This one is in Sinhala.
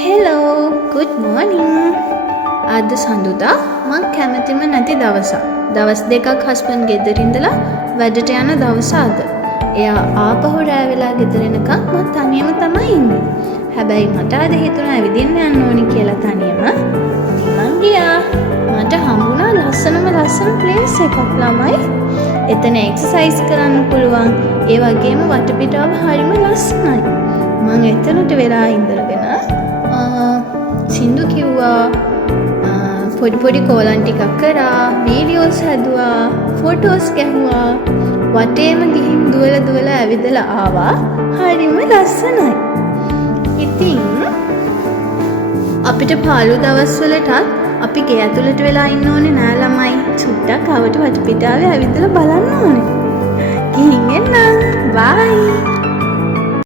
Hello good morning. අද සඳුදා මං කැමතිම නැති දවසක්. දවස් දෙකක් හස්බන්ඩ් ගෙදර ඉඳලා වැඩට යන දවස අද. එයා ආපහු රෑ වෙලා ගෙදර එනකම් මං තනියම තමයි ඉන්නේ. හැබැයි මට අද හිතුණා ඇවිදින්න යන්න ඕනි කියලා තනියම. මං ගියා. මට හම්බුණා ලස්සන ප්ලේස් එකක් ළමයි. එතන එක්සර්සයිස් කරන්න පුළුවන්. ඒ වගේම වටපිටාව හරිම ලස්සනයි. මං එතනට වෙලා ඉඳගෙන සින්දු කිව්වා, පොඩි කෝලන් ටිකක් කරා, වීඩියෝස් හැදුවා, ෆොටෝස් ගැහුවා, වටේම ගිහින් දුවලා ඇවිදලා ආවා. හරිම ලස්සනයි. ඉතින් අපිට පාළු දවස්වලටත් අපි ගේ ඇතුළට වෙලා ඉන්න ඕනේ නෑ ළමයි. චුට්ටක් අවට වටපිටාවේ ඇවිදලා බලන්න ඕනේ. ගිහින් එන්න. බයි.